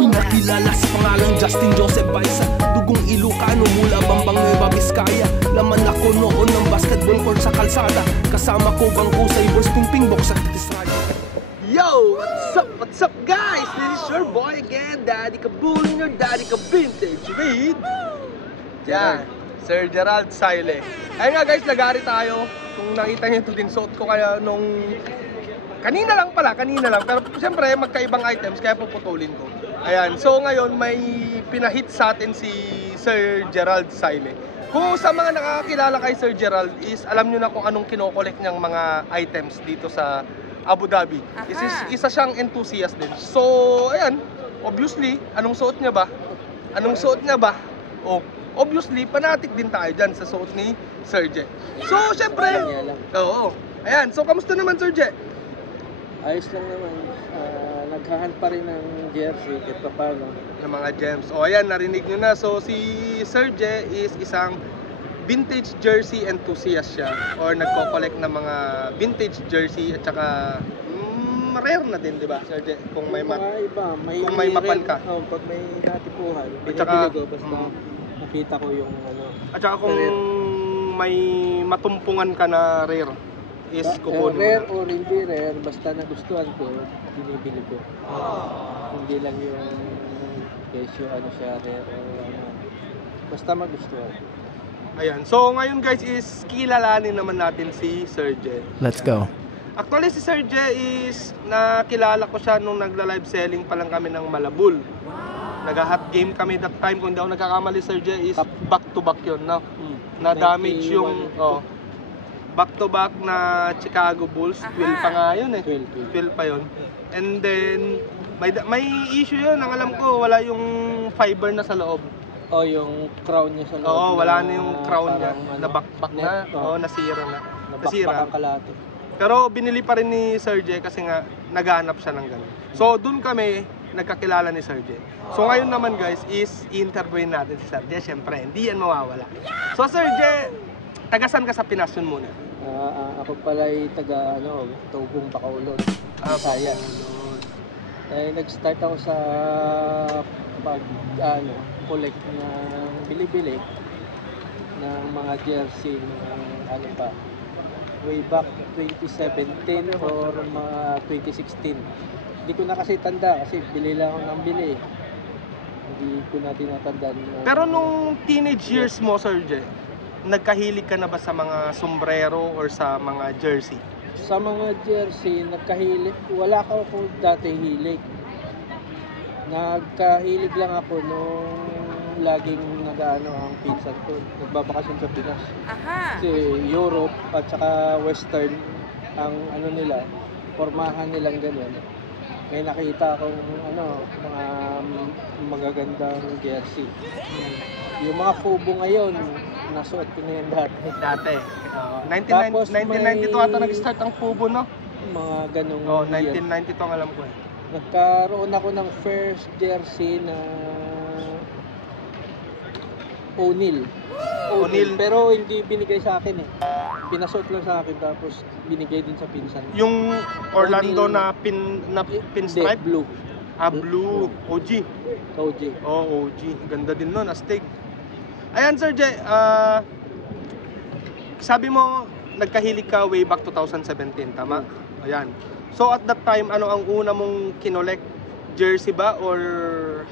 Nakilala sa pangalang Justin Joseph Baisa, dugong Ilocano mula Bambang Nueva Vizcaya. Laman ako noon ng basketball court sa kalsada, kasama ko bangko sa Ibors Pingping Box at Tistraya. Yo! What's up guys? This is your boy again, Daddy Kabulin, your Daddy Ka-Vintage with yan, Sir Gerald Saile. Ayun nga guys, nagari tayo. Kung nakita nyo ito din, suot ko kaya nung kanina lang, pero siyempre magkaibang items kaya puputulin ko. Ayan, so ngayon may pinahit sa atin si Sir Gerald Saile. Kung sa mga nakakakilala kay Sir Gerald is alam nyo na kung anong kinokolekt niyang mga items dito sa Abu Dhabi. Isa siyang enthusiast din. So, ayan, obviously, anong suot niya ba? Oh, obviously, panatik din tayo dyan sa suot ni Sir Je. So, syempre, oo. Ayan, so kamusta naman Sir Je? Ayos lang naman. Naghahan pa rin ng jersey kahit pa paano. Ng mga gems. O ayan, narinig nyo na. So, si Sir Je is isang vintage jersey enthusiast siya, or nagko-collect ng mga vintage jersey at saka rare na din, di ba, Sir Je? Kung may iba, kung may mapan ka. Oh, pag may natipuhan, binibili ko basta nakita ko yung ano. At saka kung may matumpungan ka na rare is kukunin mo. Rare or hindi rare, basta nagustuhan ko, binibili ko. Hindi lang yung kesyo ano siya, rare or ano. Basta magustuhan. Ayan. So ngayon guys is kilalanin naman natin si Sir Je. Let's go. Actually si Sir Je is nakilala ko siya nung nagla-live selling pa lang kami ng Malabul. Nag-hot game kami that time, kung hindi ako nagkakamali Sir Je is back to back yun, no? Na damage yung back to back na Chicago Bulls. 12 pa nga yun eh. 12 pa yun. And then may issue yun, ang alam ko wala yung fiber na sa loob. Oh, yung crown niya sa loob. Oo, wala na yung crown niya. Nabakbak na. Oo, nasira na. Nasira ang kalate. Pero binili pa rin ni Sir Je kasi nga naghahanap siya ng ganun. So, dun kami nagkakilala ni Sir Je. So, ngayon naman guys is i-interviewin natin si Sir Je. Siyempre, hindi yan mawawala. So, Sir Je, tagasan ka sa Pinas yun muna? Ako pala ay taga, Tugong Bacolod. Bisaya. Nag-start ako sa collect ng bili-bili ng mga jersey ng way back 2017 or mga 2016. Hindi ko na kasi tanda kasi bili lang ako ng bili. Hindi ko na tinatandaan. Pero nung teenage years mo, Sir Je, nagkahilig ka na ba sa mga sombrero or sa mga jersey? Sa mga jersey, nagkahilig. Wala ako dati hilig. Nagkahilig lang ako nung laging ang pinsan ko. Nagbabakasyon sa Pinas. Kasi Europe at saka Western, ang nila, formahan nilang ganun. May nakita akong mga magagandang jersey. Yung mga Fubo ngayon, nasuot ko na yan dati. 1992 ata nag-start ang Fubo, no? Mga ganung 1992 ang alam ko eh. Nagkaroon ako ng first jersey na O'Neal. Pero hindi binigay sa akin eh. Pinasuot lang sa akin tapos binigay din sa pinsan. Yung Orlando na pinstripe? Blue. Blue. OG. Oh, OG. Ganda din nun, astig. Ayan Sir Je, sabi mo nagkahilig ka way back 2017, tama? Ayan. So at that time, ano ang una mong kinolect? Jersey ba or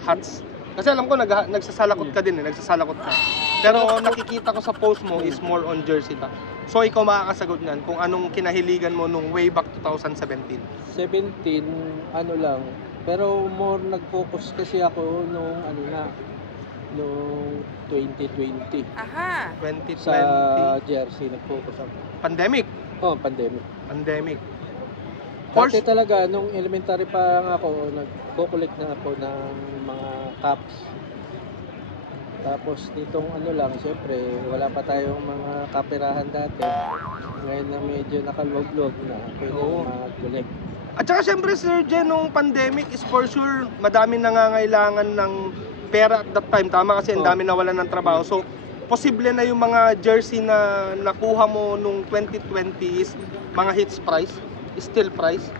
hats? Kasi alam ko nagsasalakot ka din eh, nagsasalakot ka. Pero nakikita ko sa post mo is more on jersey ba? So ikaw makakasagot niyan kung anong kinahiligan mo nung way back 2017? 17, lang. Pero more nag-focus kasi ako nung nung 2020. 2020. Sa jersey nag-focus ako. Pandemic? Pandemic. Dati talaga, nung elementary pa nga ako, nag-collect na ako ng mga caps. Tapos nitong siyempre, wala pa tayong mga kaperahan dati. Ngayon na medyo nakaluwag-luwag na, pwede mag-collect. At saka siyempre Sir Je, nung pandemic is for sure, madami nangangailangan ng pera at that time, tama? Kasi ang dami nawalan ng trabaho. So, posible na yung mga jersey na nakuha mo nung 2020 is mga hits price? Still price?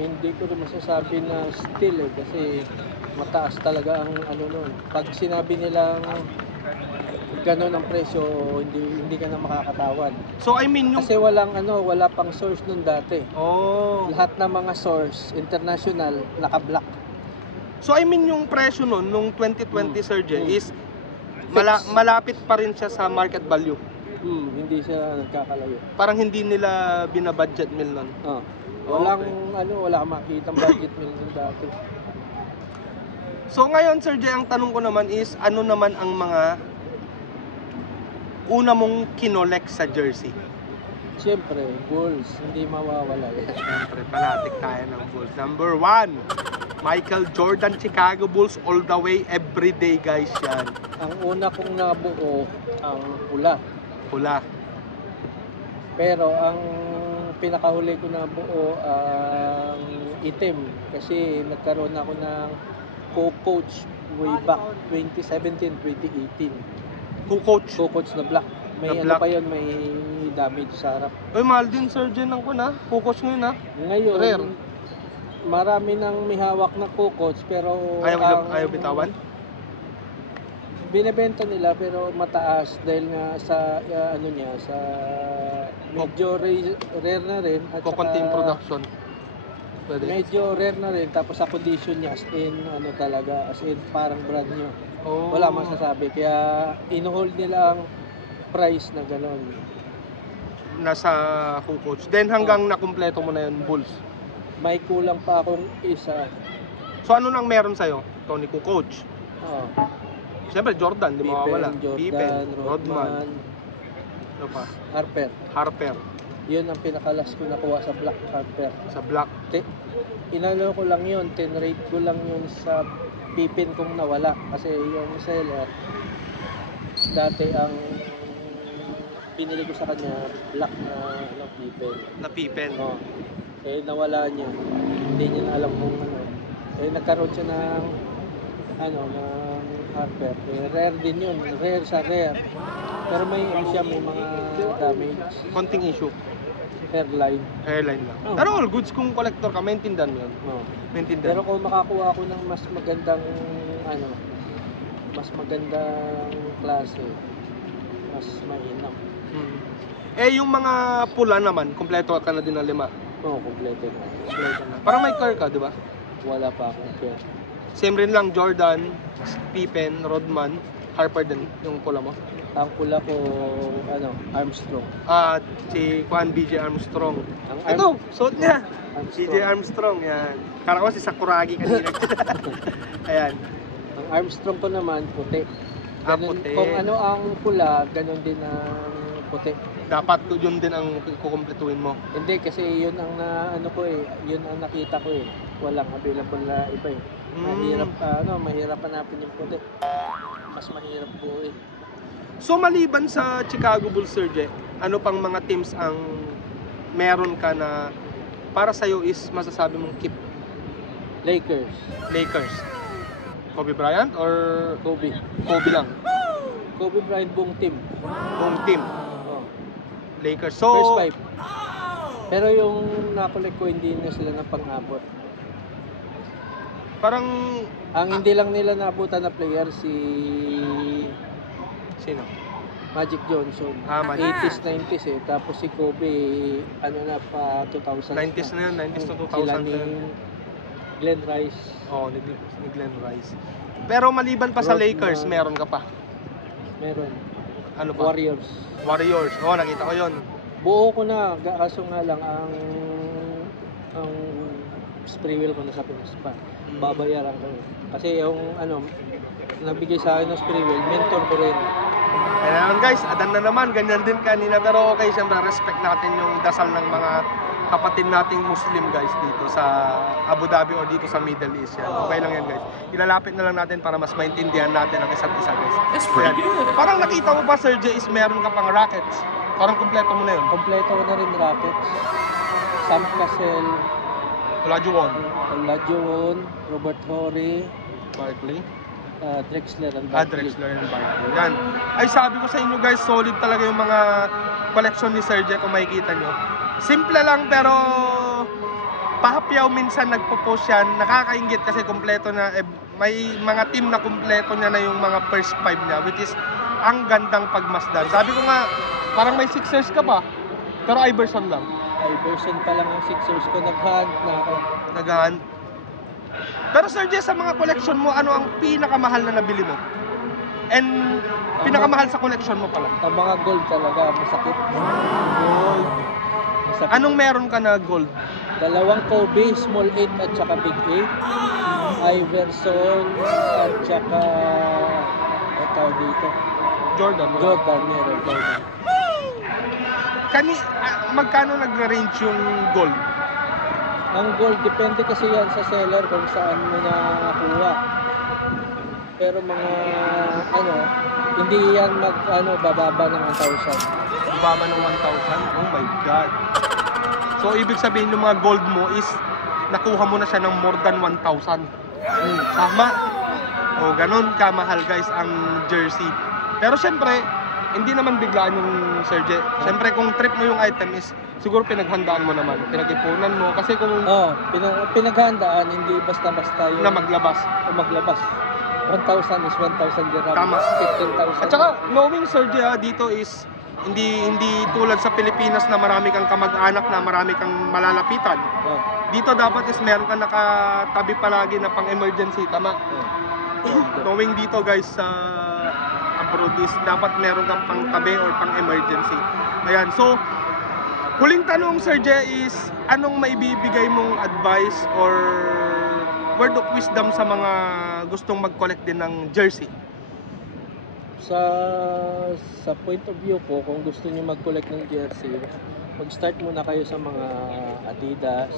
Hindi ko rin masasabi na still kasi Mataas talaga ang ano nun. Pag sinabi nilang gano'n ang presyo, hindi ka na makakatawan. So I mean yung... Kasi wala pang source nun dati. Oh. Lahat ng mga source international naka-block. So I mean yung presyo nun nung 2020 Sir Jay is Fixed. malapit pa rin siya sa market value. Hindi siya nagkakalayo. Parang hindi nila binabudget mill nun. Wala kang makikitang budget mill nun dati. So ngayon Sir Jay, ang tanong ko naman is ano naman ang mga una mong kinolek sa jersey? Siyempre, Bulls, hindi mawawala yan. Siyempre, fanatic tayo ng Bulls. Number 1, Michael Jordan, Chicago Bulls all the way, everyday guys yan. Ang una kong nabuo, ang pula. Pula. Pero ang pinakahuli ko nabuo, ang itim. Kasi nagkaroon ako ng co-coach way back 2017-2018. Co-coach. Co-coach na black. May Na ano black. pa yun, may damage sa harap. Uy, mahal din Sir Jay ng kuna. Co-coach ngayon ha. Ngayon, Rare. marami nang may hawak na co-coach pero Ayaw bitawan? Binebenta nila pero mataas dahil nga sa ano niya sa medyo rare na rin at Kukunti yung production. Pwede. medyo rare na rin tapos sa condition niya as in ano talaga as in parang brand new. Oh. Wala masasabi kaya ino-hold nila ang price na gano'n. Nasa co-coach. Then hanggang nakumpleto mo na yun, Bulls. May kulang pa akong isa. So ano nang meron sa'yo? Tony co-coach. Oh, Siyempre Jordan, di mawawala. Jordan, Rodman, Ano pa? Harper. Harper. Yun ang pinakalas ko nakuha sa Black Harper. Sa black. Inalo ko lang yun, 10 rate ko lang yun sa Pippen kung nawala. Kasi yung seller, dati ang pinili ko sa kanya, black na Pippen. Na Pippen. Oh. Eh nawala niya. Hindi niya na alam kung ano. Eh nagkaroon siya ng ng Harper. Eh, rare din yun. Rare sa rare. Pero may may mga damage. Konting issue. Hairline. Hairline lang. Oh. Pero all goods kung collector ka, maintindihan mo yun. Oh. Maintindihan. Pero kung makakuha ako ng mas magandang mas magandang klase, mas mainam. Eh yung mga pula naman, kompleto ka na din ng 5. Oo, kompleto na. Kompleto na. Parang may car ka, di ba? Wala pa akong care. Same rin lang, Jordan, Pippen, Rodman, Harper din yung pula mo. Ang pula ko, Armstrong. At si Juan BJ Armstrong. Ang Ito, suot niya. Armstrong. BJ Armstrong, yan. Kala ko si Sakuragi kanina. Ayan. Ang Armstrong ko naman, puti. Puti. Kung ano ang pula, ganun din ang puti. Dapat yun din ang kukumpletuhin mo. Hindi, kasi yun ang yun ang nakita ko eh. Walang available na iba eh. Mahirap hanapin yung puti. Mas mahirap buuin. So maliban sa Chicago Bulls, Sir Jay, ano pang mga teams ang meron ka na para sa'yo is masasabi mong keep? Lakers. Kobe Bryant or Kobe. Kobe lang? Kobe Bryant buong team. Buong team. Oh. Lakers. So, First 5. Pero yung nakulik ko, hindi na sila na pang-abot. parang Ang hindi lang nila naabutan na player si sino? Magic Johnson. Magic. 80s, 90s eh. Tapos si Kobe, pa 2000s 90s na yun, 90s to 2000 Sila na ni yun. Glenn Rice. Ni Glenn Rice. Pero maliban pa sa Rodman. Lakers, meron ka pa? Meron. Ano pa? Warriors. Warriors. Oh, nakita ko yun. Buo ko na, kaso nga lang ang Sprewell ko nasa Pinas pa. Babayaran ko. Kasi yung nagbigay sa akin ng Sprewell, mentor ko rin. Kaya naman guys, adan na naman, ganyan din kanina. Pero okay, siyempre respect natin yung dasal ng mga kapatid nating Muslim guys dito sa Abu Dhabi or dito sa Middle East. Yan. Okay lang yan guys. Ilalapit na lang natin para mas maintindihan natin ang isa't isa guys. That's pretty good. Parang nakita mo ba Sir Jay is meron ka pang rackets? Parang kumpleto mo na yun. Kompleto ko na rin rackets. Sam Cassell, Olajuwon, Robert Horry, Barkley. Drexler and Barkley. Drexler and Barkley. Yan. Ay sabi ko sa inyo guys, solid talaga yung mga collection ni Sir Jay kung makikita nyo. Simple lang pero Pahapyaw minsan nagpo-post yan, nakakainggit kasi kumpleto na, may mga team na kumpleto niya na yung mga first 5 niya, which is ang gandang pagmasdan. Sabi ko nga, parang may Sixers ka ba? Pero Iverson lang. Iverson pa lang ang Sixers ko, nag-hunt na ako. Nagahan. Pero Sir Jess, sa mga collection mo, ano ang pinakamahal na nabili mo? And pinakamahal sa collection mo pala? Ang mga gold talaga, masakit. Gold. Masakit. Anong meron ka na gold? Dalawang Kobe, small 8 at saka big 8. Iverson at saka tawag dito. Jordan. Jordan, meron Jordan. Magkano nag-range yung gold? Ang gold, depende kasi yan sa seller kung saan mo nakuha. Pero mga hindi yan bababa ng 1,000. Bababa ng 1,000? Oh my God. So, ibig sabihin yung mga gold mo is nakuha mo na siya ng more than 1,000. Tama? O, ganun kamahal guys ang jersey. Pero syempre, hindi naman biglaan yung Serge. Syempre, kung trip mo yung item is siguro pinaghandaan mo naman. Pinag-ipunan mo. Kasi kung... pinaghandaan, hindi basta-basta yung... Na maglabas. O maglabas. 1,000 is 1,000 dirham. Tama. 15,000. At saka, knowing Serge dito is hindi tulad sa Pilipinas na marami kang kamag-anak na marami kang malalapitan. Dito dapat is meron ka nakatabi palagi na pang-emergency, tama? Knowing dito guys sa abroad is dapat meron kang pang-tabi or pang-emergency. Ayan, so huling tanong Sir Jay is anong maibibigay mong advice or word of wisdom sa mga gustong mag-collect din ng jersey? Sa point of view ko, kung gusto niyo mag-collect ng jersey, mag-start muna kayo sa mga Adidas.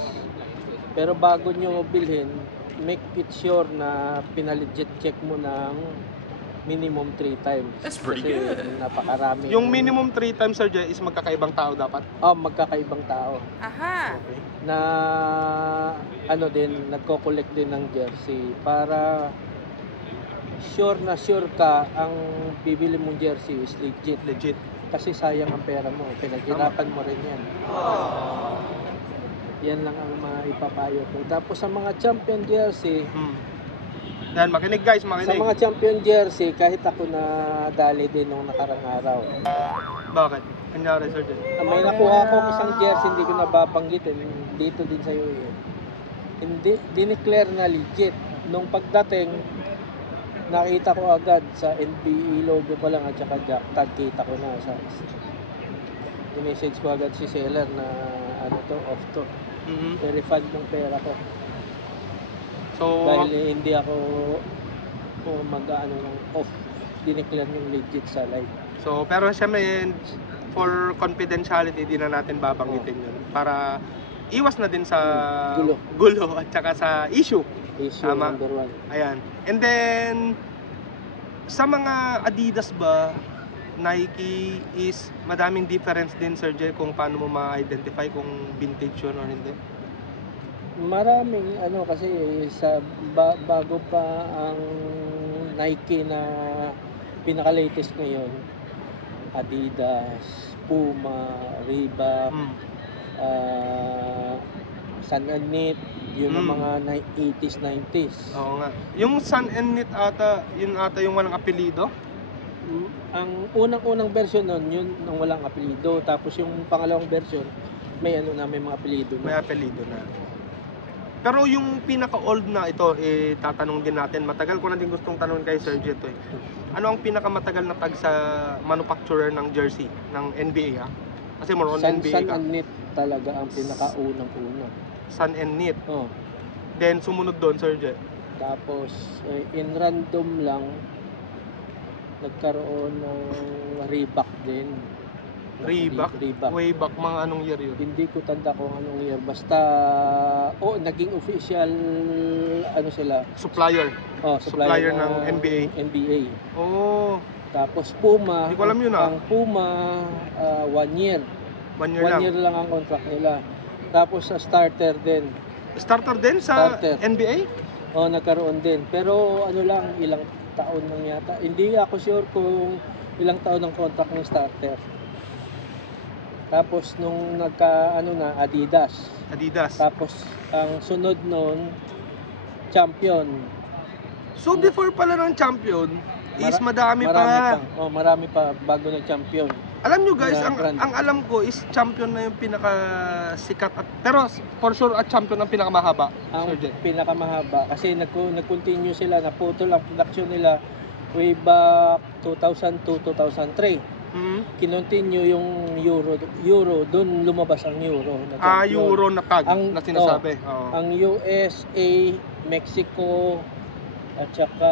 Pero bago niyo bilhin, make it sure na pinalegit check mo ng minimum 3 times. That's pretty kasi good. Napakarami. Yung minimum 3 times Sir Jay is magkakaibang tao dapat? Magkakaibang tao. Aha. Okay. Na nagko-collect din ng jersey para sure ka ang bibili mong jersey is legit. Kasi sayang ang pera mo, pinaghirapan mo rin yan. Yan lang ang maipapayo ko. Tapos sa mga champion jersey, Yan, makinig guys, makinig. sa mga champion jersey, kahit ako na dali din nung nakarang araw. Bakit? Kanyari Sir Jay? May nakuha ko isang jersey, hindi ko nababanggitin, dito din sa'yo yun. Hindi, dineclare na legit. Nung pagdating, nakita ko agad sa NBA logo pa lang at saka tag, kita ko na sa i-message ko agad si seller na off to. Verified ng pera ko. So, Dahil hindi ako ng off, dineclare yung legit sa live. So, pero syempre, for confidentiality, di na natin babanggitin yun. Para iwas na din sa gulo at saka sa issue. Tama. Number 1. Ayan. And then, sa mga Adidas ba, Nike is madaming difference din, Sir Jay, kung paano mo ma-identify kung vintage yun or hindi? Maraming kasi bago pa ang Nike na pinaka-latest ngayon, Adidas, Puma, Reebok, Sun and Knit, yun ang mga 80s, 90s. Oo nga. Yung Sun and Knit ata, yun ata yung walang apelido? Ang unang version nun, yun ang walang apelido. Tapos yung pangalawang version, may mga apelido na. May apelido na. Pero yung pinaka-old na ito, tatanong din natin. Matagal ko na din gustong tanong kay Sir Jet. Ano ang pinakamatagal na tag sa manufacturer ng jersey ng NBA ha? Kasi more on NBA Sun ka. and Knit talaga ang pinakaunang-una. Sun and Knit. Oh. Then sumunod doon, Sir Jet. Tapos in random lang nagkaroon ng Reebok din. Reebok? Way back, mga anong year yun? Hindi ko tanda kung anong year. Basta naging official sila. Supplier. Supplier ng NBA. Oh. Tapos Puma. Hindi ko alam yun Ang Puma 1 year. 1 year lang. 1 year lang ang contract nila. Tapos sa starter din. Starter din sa NBA? Nagkaroon din. Pero ilang taon lang yata. Hindi ako sure kung ilang taon ang contract ng starter. Tapos nung nagka ano na Adidas. Adidas. Tapos ang sunod nun Champion. So before pala ng champion is madami pa. Marami pa bago ng Champion. Alam nyo guys, Na brand. ang alam ko is champion na yung pinakasikat at pero for sure at champion ang pinakamahaba. Ang Sir J. pinakamahaba kasi nag-continue sila, naputol ang production nila way back 2002-2003. Kinontinue yung Euro, doon lumabas ang Euro na champion. Euro na tag na sinasabi. Ang USA, Mexico, at saka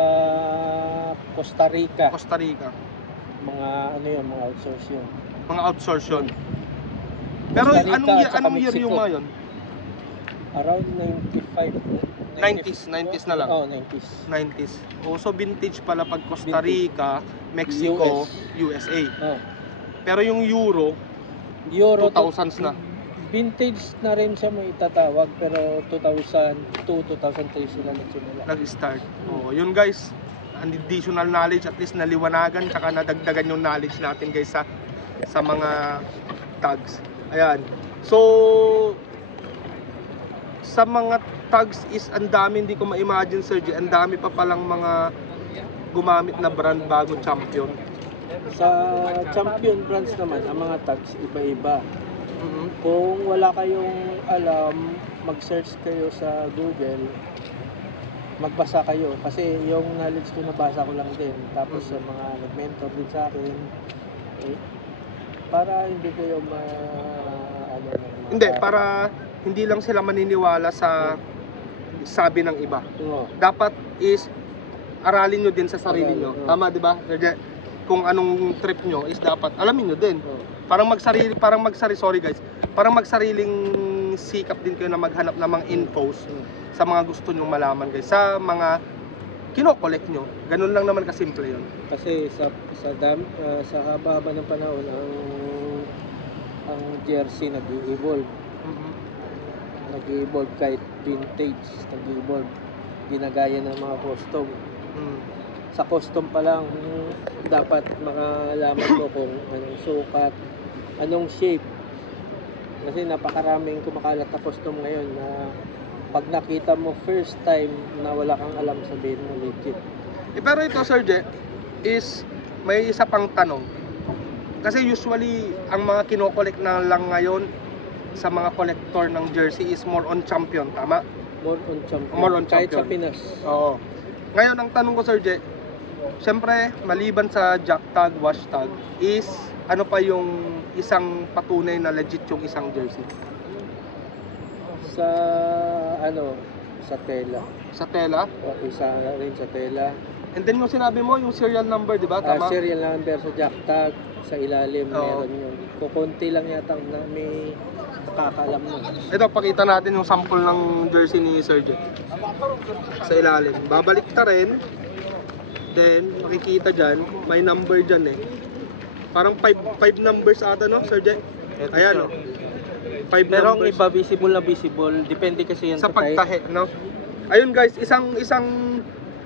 Costa Rica. Mga ano yun, mga outsource yun. Mga outsource yun. Pero Costa Rica at saka anong year yung Mexico. ngayon? Around 95. 90s na lang. 90s. So vintage pala pag Costa Rica, Mexico, USA. Pero yung Euro 2000s na. Vintage na rin siya may itatawag, pero 2002, 2003 sila nagsimula. Nag-start. Yun guys, an additional knowledge, at least naliwanagan tsaka nadagdagan yung knowledge natin guys sa mga tags. Ayan. So sa mga tags is ang dami, hindi ko ma-imagine Sir G, ang dami pa palang mga gumamit na brand bago champion. Sa champion brands naman, ang mga tags iba-iba. Kung wala kayong alam, mag-search kayo sa Google, magbasa kayo kasi yung knowledge ko nabasa ko lang din, tapos sa mga nag-mentor din sa akin para hindi kayo para hindi lang sila maniniwala sa sabi ng iba. Dapat is aralin nyo din sa sarili nyo. Tama, di ba? Kung anong trip nyo is dapat alamin nyo din. Parang magsariling sikap din kayo na maghanap ng mga infos sa mga gusto nyong malaman guys, sa mga kino-collect nyo. Ganun lang naman kasimple yun. Kasi sa haba-haba ng panahon ang jersey nag-evolve. Nag-evolve kahit vintage, nag-evolve. Ginagaya ng mga custom. Sa custom pa lang dapat makalaman mo kung anong sukat, anong shape. Kasi napakaraming kumakalat na custom ngayon na pag nakita mo first time na wala kang alam, sabihin mo legit. Pero ito Sir J, is may isa pang tanong. Kasi usually ang mga kino-collect na lang ngayon sa mga collector ng jersey is more on champion, tama? More on champion. More on Kahit champion. sa Pinas. Oo. Ngayon ang tanong ko Sir J, siyempre maliban sa jack tag, wash tag, is ano pa yung isang patunay na legit yung isang jersey? Sa tela. Sa tela? O isa rin sa tela. And then yung sinabi mo, yung serial number, di ba? Tama? Serial number sa jack tag, sa ilalim Oo. meron yun. Kukunti lang yata na may nakakaalam nun. Ito, pakita natin yung sample ng jersey ni Sir J. Sa ilalim. Babalik ta rin. Then, makikita dyan, may number dyan eh. Parang 5 numbers ata, no, Sir J? Ayan, no? 5 Pero ang numbers. iba visible na visible, depende kasi yan Sa pagtahe, no? Ayun guys, isang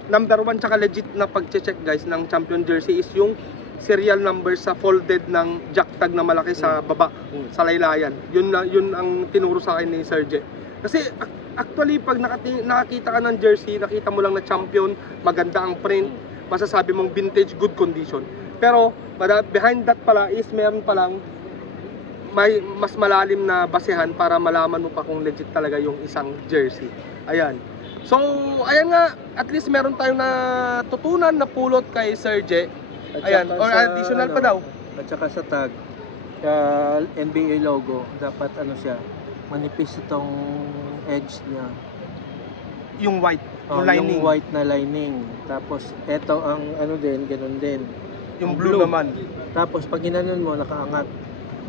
number 1 tsaka legit na pag-check guys ng champion jersey is yung serial number sa folded ng jack tag na malaki sa baba, sa laylayan. Yun ang tinuro sa akin ni Sir J. Kasi actually pag nakakita ka ng jersey, nakita mo lang na champion, maganda ang print, masasabi mong vintage, good condition. Pero behind that pala is meron palang may mas malalim na basehan para malaman mo pa kung legit talaga yung isang jersey. Ayan. So, ayan nga, at least meron tayong natutunan na pulot kay Sir J. Ayan, or additional pa daw. At saka sa tag, NBA logo, dapat siya, manipis itong edge niya. Yung white, yung lining. Yung white na lining. Tapos, eto ang ganun din. Yung blue naman. Tapos, pag ginanon mo, nakaangat.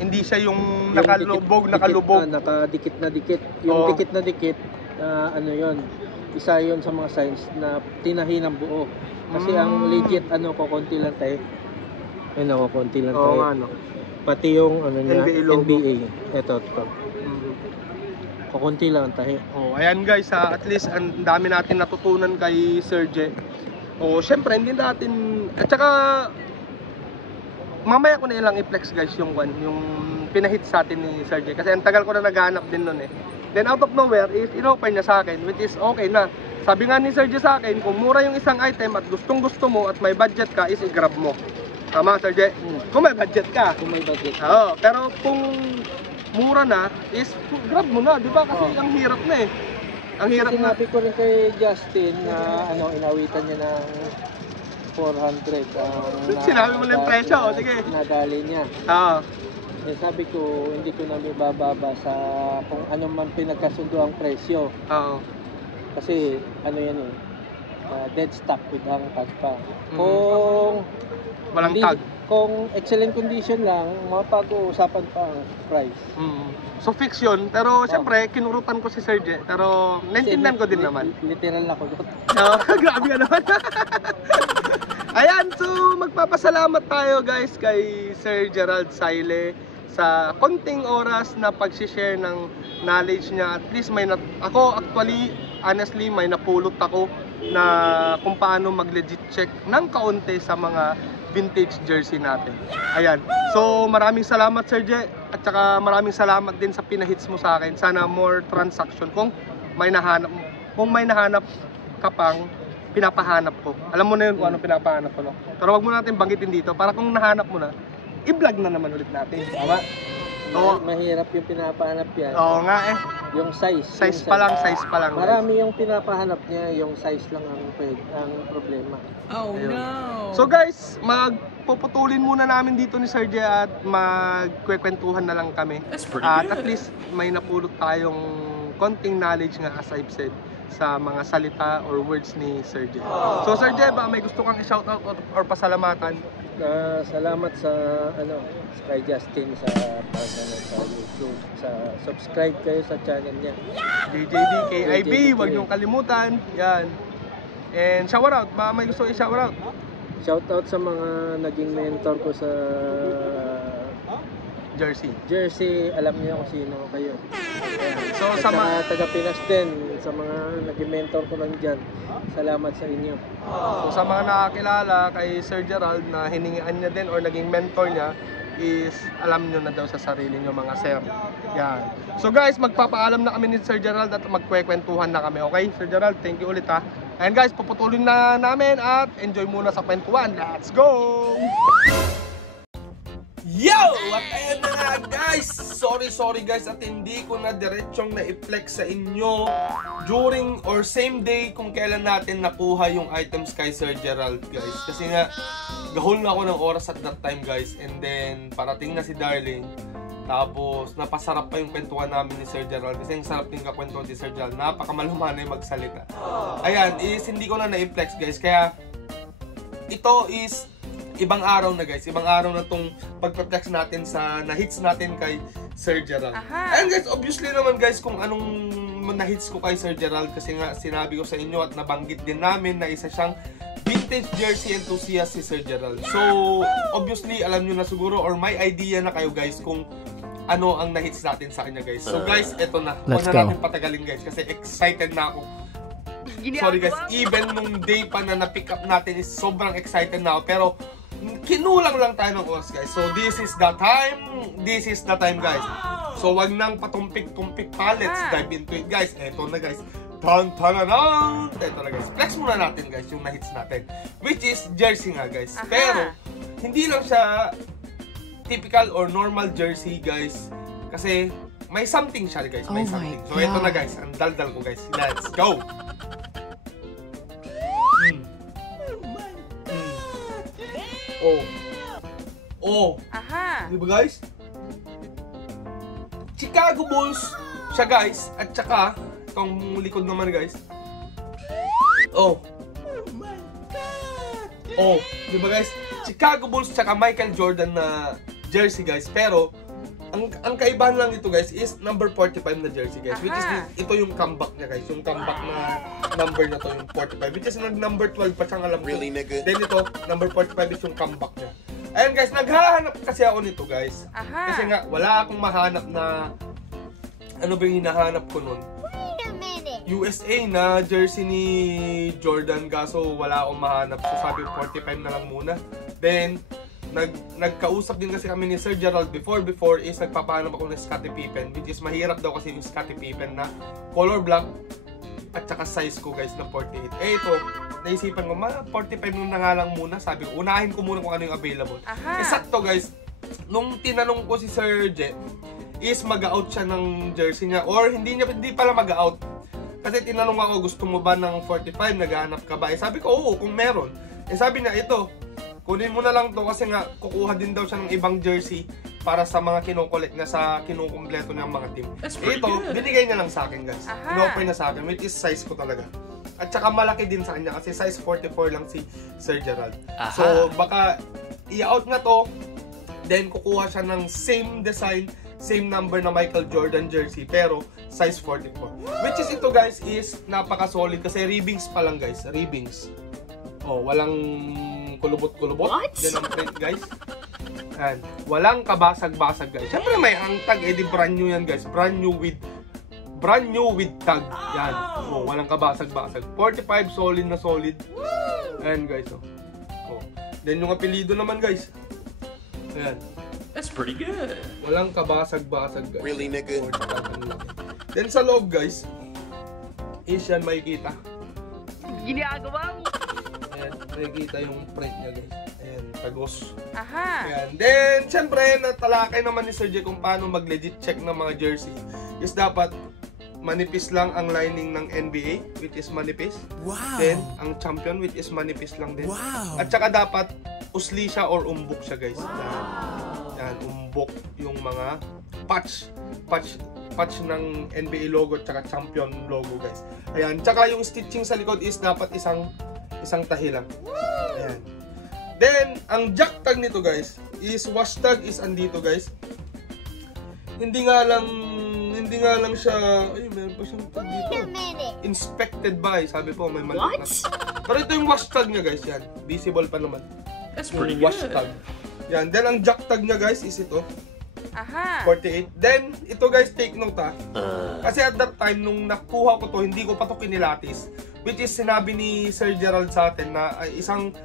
Hindi siya yung nakalubog. Nakadikit na dikit. Yung dikit na dikit, yun. Isa yun sa mga signs na tinahi ng buo. Kasi ang legit, kukunti lang tayo. Kukunti lang tayo. No. Pati yung NBA logo. NBA. Ito. Kukunti lang tayo. Ayan guys, at least ang dami natin natutunan kay Sir J. Syempre, hindi natin, at saka mamaya ko na ilang i-flex guys yung pinahit sa atin ni Sir J. Kasi ang tagal ko na naghahanap din nun eh. Then out of nowhere is in-offer niya sa akin, which is okay na. Sabi nga ni Sir J sa akin, kung mura yung isang item at gustong gusto mo at may budget ka, is i-grab mo. Tama Sir J? Kung may budget ka. Kung may budget. Oo, pero kung mura na, is grab mo na, di ba? Kasi ang hirap na eh. Ang hirap na. Sinabi ko rin kay Justin na inawitan niya ng 400. Sinabi mo lang yung presyo, sige. Nadali niya. Oo. Sabi ko, hindi ko na may bababa sa kung ano man pinagkasundo ang presyo. Oo. Kasi ano yan eh, dead stock with hang tag pa. Kung walang tag. Kung excellent condition lang, mapag-uusapan pa ang price. So fix yun, pero siyempre kinurutan ko si Sir J, pero naintindihan ko din naman. Literal ako. Grabe ka naman. Ayan, so magpapasalamat tayo guys kay Sir Gerald Saile sa konting oras na pag-share ng knowledge niya. At least ako actually, honestly, may napulot ako na kung paano mag-legit check ng kaunti sa mga vintage jersey natin. Ayan. So maraming salamat Sir J, at saka maraming salamat din sa pinahits mo sa akin. Sana more transaction kung may nahanap ka pang pinapahanap ko. Alam mo na yun kung ano pinapahanap ko, no? Pero wag mo natin banggitin dito para kung nahanap mo na, i-vlog na naman ulit natin. Tama? Oo. Mahirap yung pinapahanap yan. Oo nga eh. Yung size. Size pa lang. Marami yung pinapahanap niya, yung size lang ang problema. Oh no! So guys, magpuputulin muna namin dito ni Sir J at magkwekwentuhan na lang kami. At least may napulot tayong konting knowledge nga, as I've said, sa mga salita or words ni Sir J. So Sir J, ba may gusto kang i-shoutout or pasalamatan? Salamat sa kay Justin sa YouTube. Subscribe kayo sa channel niya. JJD KIB, wag niyong kalimutan. Yan. And shoutout, ba may gusto i-shoutout? Shoutout sa mga naging mentor ko sa Jersey, alam niyo kung sino kayo. So sa mga taga Pinas din, sa mga naging mentor ko lang dyan, salamat sa inyo. So sa mga nakakilala kay Sir Gerald na hiningian niya din or naging mentor niya, is alam nyo na daw sa sarili nyo mga sir. Yan. So guys, magpapaalam na kami ni Sir Gerald at magkwekwentuhan na kami. Okay Sir Gerald, thank you ulit ha. And guys, puputulin na namin at enjoy muna sa kwentuhan. Let's go! Yo! At ayan na nga guys! Sorry guys at hindi ko na diretsong na-flex sa inyo during or same day kung kailan natin nakuha yung items kay Sir Gerald guys. Kasi nga, gahol na ako ng oras at that time guys. And then, parating na si Darling. Tapos, napasarap pa yung kwentuhan namin ni Sir Gerald. Kasi yung sarap din kakwentuhan ni Sir Gerald. Napakamalumana yung magsalita. Ayan, is hindi ko na na-flex guys. Kaya, ito is ibang araw na guys. Ibang araw na tong pagpa-flex natin sa na-hits natin kay Sir Gerald. And guys, obviously naman guys kung anong na-hits ko kay Sir Gerald. Kasi nga sinabi ko sa inyo at nabanggit din namin na isa siyang vintage jersey enthusiast si Sir Gerald. So, obviously alam nyo na siguro or may idea na kayo guys kung ano ang na-hits natin sa kanya guys. So guys, eto na. Huwag na natin patagalin guys kasi excited na ako. Sorry guys, even nung day pa na na-pick up natin is sobrang excited na ako. Pero kinulang lang tayo ng oras guys. So this is the time guys. So wag nang patumpik-tumpik pa. Let's dive into it guys. Eto na guys. Tan-tan-tan! Eto na guys. Flex muna natin guys yung na-hits natin. Which is jersey nga guys. Pero hindi lang siya typical or normal jersey guys. Kasi may something siya guys. May something. So eto na guys. Ang daldal ko guys. Let's go! Oh. Di ba guys? Chicago Bulls siya guys. At saka, itong likod naman guys. Oh. Di ba guys? Chicago Bulls tsaka Michael Jordan na jersey guys. Pero, ang kaibahan lang dito guys is number 45 na jersey guys. Which is, ito yung comeback niya guys. Yung comeback na number na to, yung 45. Which is, number 12 pa siyang alam ko. Really, nigga? Then ito, number 45 is yung comeback niya. Ayan guys, naghahanap kasi ako nito guys. Kasi nga, wala akong mahanap na, ano ba yung hinahanap ko nun? USA na jersey ni Jordan, kaso wala akong mahanap. So sabi 45 na lang muna. Then, nagkausap din kasi kami ni Sir Gerald before is nagpapahanap ako ng Scottie Pippen, which is mahirap daw kasi yung Scottie Pippen na color black at saka size ko guys na 48. Eh ito, naisipan ko, 45 na nga lang muna. Sabi ko, unahin ko muna kung ano yung available. Sakto guys, nung tinanong ko si Sir Je, is mag-out siya ng jersey niya, or hindi pala mag-out. Kasi tinanong ako, gusto mo ba ng 45, naghahanap ka ba? Eh sabi ko, oo, kung meron. Eh sabi niya, ito, kunin mo na lang to kasi nga kukuha din daw siya ng ibang jersey para sa mga kinukulit na sa kinukumpleto ng mga team. Ito, binigay niya lang sa akin guys. In-offer niya sa akin, which is size ko talaga. At saka malaki din sa kanya kasi size 44 lang si Sir Gerald. So baka i-out na to, then kukuha siya ng same design, same number na Michael Jordan jersey, pero size 44. Which is ito guys is napaka-solid kasi ribbings pa lang guys, ribbings. Oh, walang kulubot-kulubot. Yan ang print guys. And walang kabasag-basag guys. Siyempre may hangtag, di brand new yan guys. Brand new with tag. Yan. Oh, walang kabasag-basag. 45 solid na solid. Ayan guys. Oh. Then yung apelido naman guys. Ayan. That's pretty good. Walang kabasag-basag guys. Really nigga? Then sa loob guys, is yan makikita. Ginagawa mo. Ayan, makikita yung print niya guys. Ayan, tagos. Ayan. Then, syempre, natalakay naman ni Sir J kung paano mag-legit check ng mga jersey. Is dapat manipis lang ang lining ng NBA, which is manipis. Wow. Then, ang champion, which is manipis lang din. Wow. At saka dapat usli siya or umbok siya guys. Yan, umbok yung mga patch ng NBA logo at saka champion logo guys. Ayan, tsaka yung stitching sa likod is dapat isang tahi lang. Ayan. Then, ang jack tag nito guys is wash tag is andito guys. Hindi nga lang siya, ay meron pa siyang tag dito. Inspected by, sabi po may mali. Pero ito yung wash tag niya guys, yan. Visible pa naman. That's pretty Wash good. tag. Yan, then ang jack tag niya guys is ito. 48. Then, ito guys, take note ha. Kasi at that time, nung nakuha ko to, hindi ko pa to kinilatis. Which is, sinabi ni Sir Gerald sa atin na isang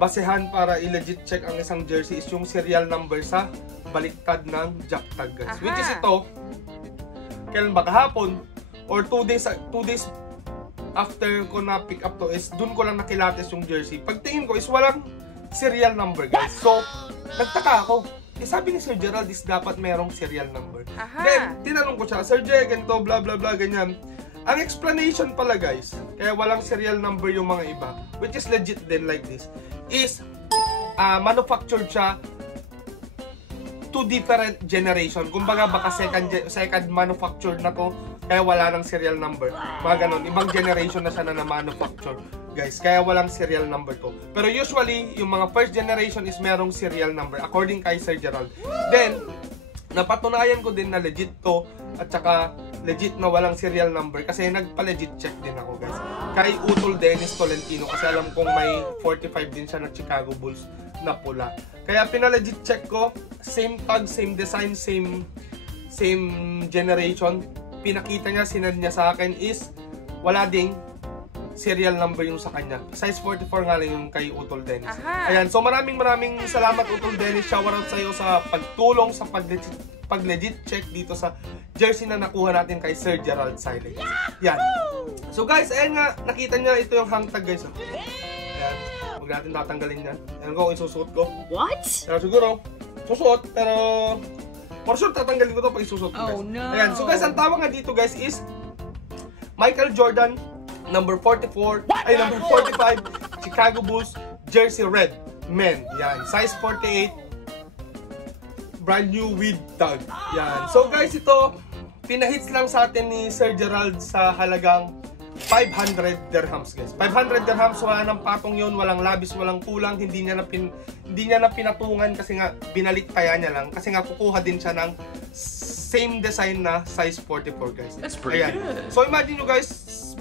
basehan para i-legit check ang isang jersey is yung serial number sa baliktad ng jack tag guys. Which is ito, kailan ba kahapon? Or 2 days after ko na pick up to is, dun ko lang nakilatis yung jersey. Pagtingin ko is walang serial number guys. So, nagtaka ako. Sabi ni Sir Gerald is dapat merong serial number. Then, tinanong ko siya, Sir J, ganito, blah blah blah, ganyan. Ang explanation pala guys, kaya walang serial number yung mga iba, which is legit din like this, is manufactured siya to different generation. Kumbaga baka second manufactured na to, kaya wala ng serial number. Mga ganon, ibang generation na siya na manufacture. Guys, kaya walang serial number to. Pero usually, yung mga first generation is merong serial number according kay Sir Gerald. Then, napatunayan ko din na legit to at saka legit na walang serial number kasi nagpa-legit check din ako guys. Kay Utol Dennis Tolentino kasi alam kong may 45 din siya na Chicago Bulls na pula. Kaya pina-legit check ko, same tag, same design, same generation. Pinakita niya, sinad niya sa akin is wala ding serial number yung sa kanya. Size 44 nga lang yung kay Utol Dennis. Ayan, so maraming salamat Utol Dennis. Shoutout sa iyo sa pagtulong sa pag-legit check dito sa jersey na nakuha natin kay Sir Gerald Siley. Yan. So guys, ayan nga, nakita niya ito yung hang tag guys. Ayan, huwag natin tatanggalin yan. Ayan ko kung isusuot ko. What? Pero siguro, susuot, pero for sure tatanggalin ko to pag isusuot ko guys. Oh no. Ayan, so guys, ang tawag nga dito guys is Michael Jordan number 44, ay number 45, Chicago Bulls, jersey red, men. Yan, size 48, brand new with tag. Yan. So guys, ito, pinahits lang sa atin ni Sir Gerald sa halagang 500 dirhams guys. 500 dirhams, wala nang patong yun, walang labis, walang kulang, hindi niya na pinatungan kasi nga binaliktaya niya lang. Kasi nga kukuha din siya ng same design na size 44 guys. That's pretty Ayan. good. So imagine nyo guys,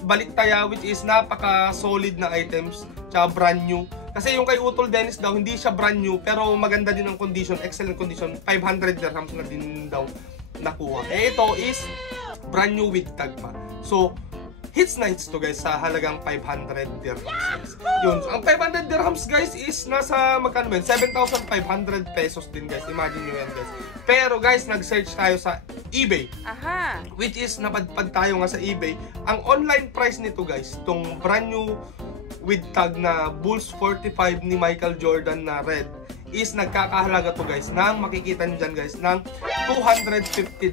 baliktaya which is napaka-solid na items, tsaka brand new. Kasi yung kay Utol Dennis daw, hindi siya brand new, pero maganda din ang condition, excellent condition. 500 dirhams na din daw nakuha. Eh ito is brand new with tag pa. So, Hits Nights to guys sa halagang 500 dirhams guys. Yun, ang 500 dirhams guys is nasa magkano ba yun? 7,500 pesos din guys. Imagine nyo yan guys. Pero guys, nag-search tayo sa eBay. Which is napadpad tayo nga sa eBay. Ang online price nito guys, tong brand new with tag na Bulls 45 ni Michael Jordan na red is nagkakahalaga to guys ng makikita nyo dyan guys ng $250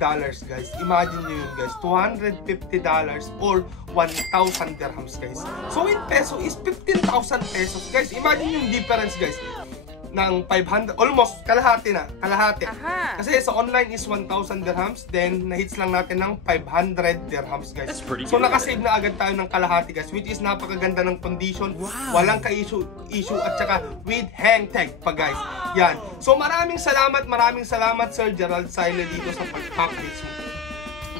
guys. Imagine nyo yun guys, $250 or 1,000 dirhams guys. So in peso is 15,000 pesos guys. Imagine yung difference guys ng 500, almost kalahati na, kalahati. Kasi sa online is 1,000 dirhams, then na-hits lang natin ng 500 dirhams guys. So nakasave na agad tayo ng kalahati guys, which is napakaganda ng condition, walang ka-issue at saka with hang tag pa guys. Yan. So maraming salamat Sir Gerald Saile dito sa pag-package mo.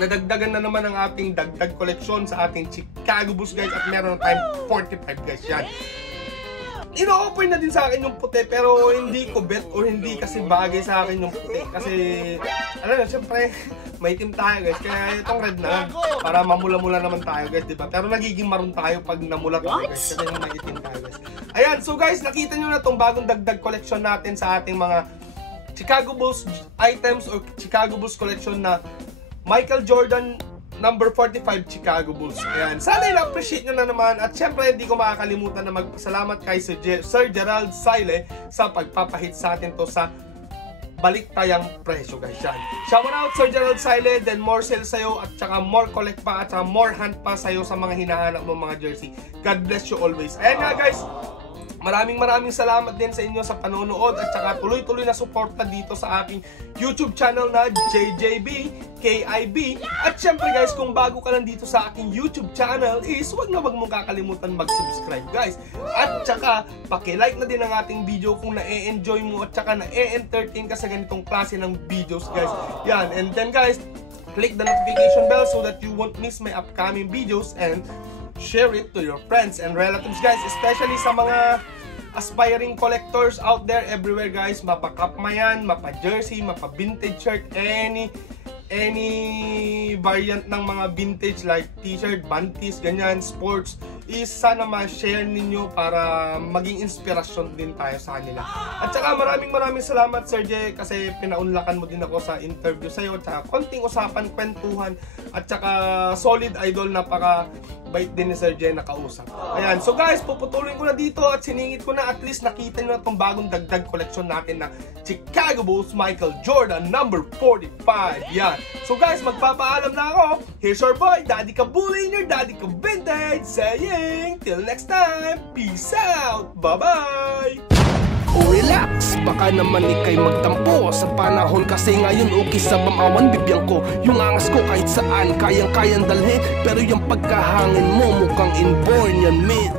Nadagdagan na naman ang ating dagdag collection sa ating Chicago Bulls guys, at meron na tayong 45 guys. Yan. Ino-offer na din sa akin yung puti, pero hindi ko bet or hindi kasi bagay sa akin yung puti. Kasi, alam na, syempre, may team tayo guys. Kaya itong red na lang, para mamula-mula naman tayo guys, diba? Pero nagiging maroon tayo pag namula tayo guys. Kasi yung may team tayo guys. Ayan, so guys, nakita nyo na itong bagong dagdag collection natin sa ating mga Chicago Bulls items or Chicago Bulls collection na Michael Jordan number 45 Chicago Bulls. Ayan. Sana na-appreciate nyo na naman. At syempre, hindi ko makakalimutan na magpasalamat kay Sir Gerald Saile sa pagpapahit sa atin to sa baliktayang presyo guys. Yan. Shout out Sir Gerald Saile, then more sales sa'yo at saka more collect pa at saka more hunt pa sa'yo sa mga hinahanap mo mga jersey. God bless you always. Ayan nga guys. Maraming salamat din sa inyo sa panonood at saka tuloy-tuloy na suporta dito sa aking YouTube channel na JJB KIB. At syempre guys, kung bago ka lang dito sa aking YouTube channel is wag mong kakalimutan mag-subscribe guys. At saka paki-like na din ang ating video kung na-enjoy mo at saka na-entertain ka sa ganitong klase ng videos guys. Yan, and then guys, click the notification bell so that you won't miss my upcoming videos, and share it to your friends and relatives guys, especially sa mga aspiring collectors out there everywhere guys. Mapa-cup yan, mapa-jersey, mapa-vintage shirt, any variant ng mga vintage like t-shirt, bantis, ganyan, sports, is sana ma-share ninyo para maging inspirasyon din tayo sa kanila. At saka maraming salamat Sir J, kasi pinaunlakan mo din ako sa interview sa'yo, at saka konting usapan, kwentuhan, at saka solid idol, napaka bait din ni Sir J na kausap. Ayan, so guys, puputulin ko na dito at siningit ko na, at least nakita nyo na itong bagong dagdag collection natin na Chicago Bulls Michael Jordan number 45. Yan. So guys, magpapaalam na ako. Here's your boy, Daddy Kabuli, your Daddy Kabintage, saying, till next time, peace out, bye-bye! O relax, baka naman ikay magtampo sa panahon, kasi ngayon okay sa bamawan bibiyang ko. Yung angas ko kahit saan, kayang-kayang dalhin, pero yung pagkahangin mo mukhang inborn yan, mate.